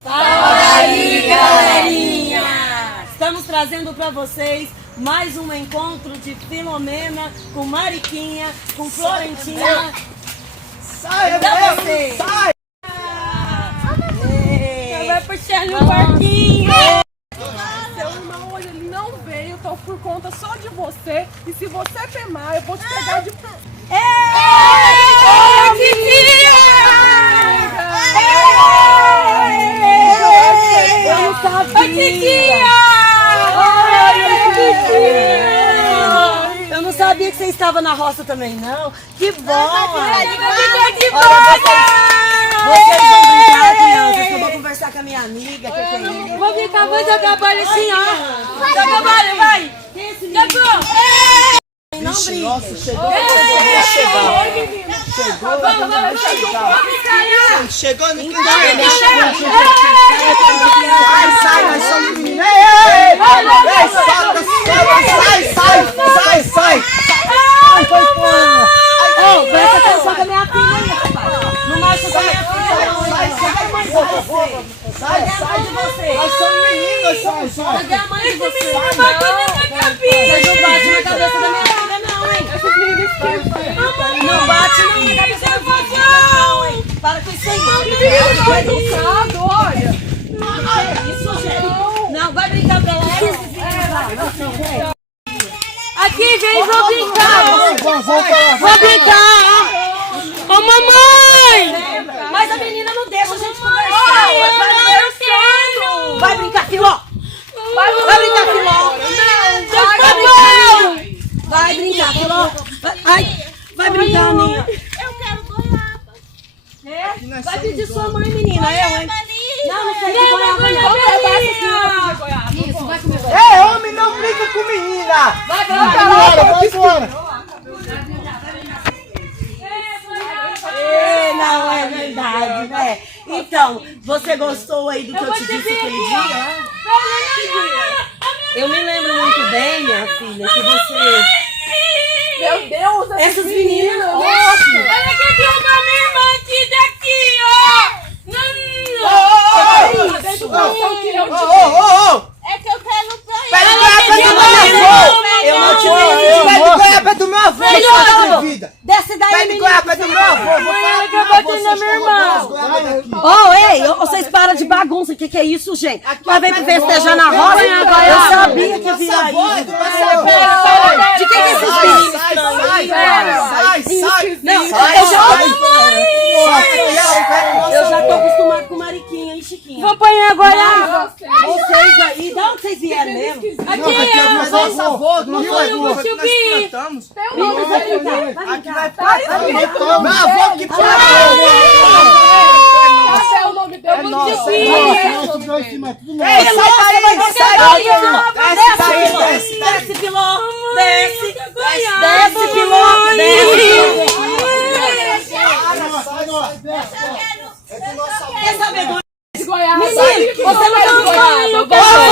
Fala aí, galerinha! Estamos trazendo para vocês mais um encontro de Filomena com Mariquinha, com Florentina. Sai, você! sai! Vai puxar no parquinho! Seu irmão hoje ele não veio, tô por conta só de você. E se você temar, eu vou te pegar de... Eu não sabia! Eu não sabia que você estava na roça também, não. Que bom! Vocês vão brincar, crianças, que eu vou conversar com a minha amiga. Que é isso? Vou brincar, vou jogar bola assim, ó. Joga bola, vai! Jogou! Não brinque. Nossa, chegou quando chegar. Chegou no que sai, nós somos meninos. Sai! Presta atenção com a minha filha aí, rapaz. Não machuca a minha filha, não. Sai de você. Nós somos meninos, Cadê a mãe de você? Não bate na minha cabeça! Vocês não batem na cabeça da minha filha, não, hein? Essas meninas que... Não bate não na cabeça da minha filha, não, hein? Para com isso aí. Olha! Isso, gente. Não, vai brincar pra lá. Aqui, gente, vou brincar! Vamos lá. Vou brincar! Ô, mamãe! Mas a menina não deixa a gente conversar. Vai brincar, Filó. Vai brincar, Filó. Vai brincar, Filó. Vai brincar, Aninha. Eu quero goiaba. Vai pedir sua mãe, menina. Eu, hein? Não sei de Não, goiaba, mamãe, não. Isso, vai comigo. Ei, homem, não brinca com menina! Vai embora! Não é verdade, né? Então, você gostou aí do que eu te disse aquele dia? Eu me lembro muito bem, minha filha, que você... Meu Deus, Essas meninas, Olha que derrubar minha irmã aqui daqui, ó! Não, É que eu quero Pede goiaba. goiaba do meu avô! Pede goiaba do meu avô, sua vida! Desce daí, Pede menina. goiaba do meu avô! Ela quer bater na minha irmã! Ô, ei, vocês param de bagunça. O que é isso, gente? Vai vir festejar na roça? Eu sabia que via aí. De quem é esses meninos estranhos aí? Não, eu já tô acostumado com Mariquinha e Chiquinha. Vou apanhar goiaba! Vocês aí, de onde vocês vieram mesmo? Aqui é Mas nosso avô, do Rio, eu vou subir! Meninas, vai brincar, vai brincar. meu avô que Até o nome dele. Ei, sai daí! Desce, Piló, desce. Goiaba! Desce, Piló, desce. Quer saber do... Goiaba. Menino, você não quero tá goiaba. falando.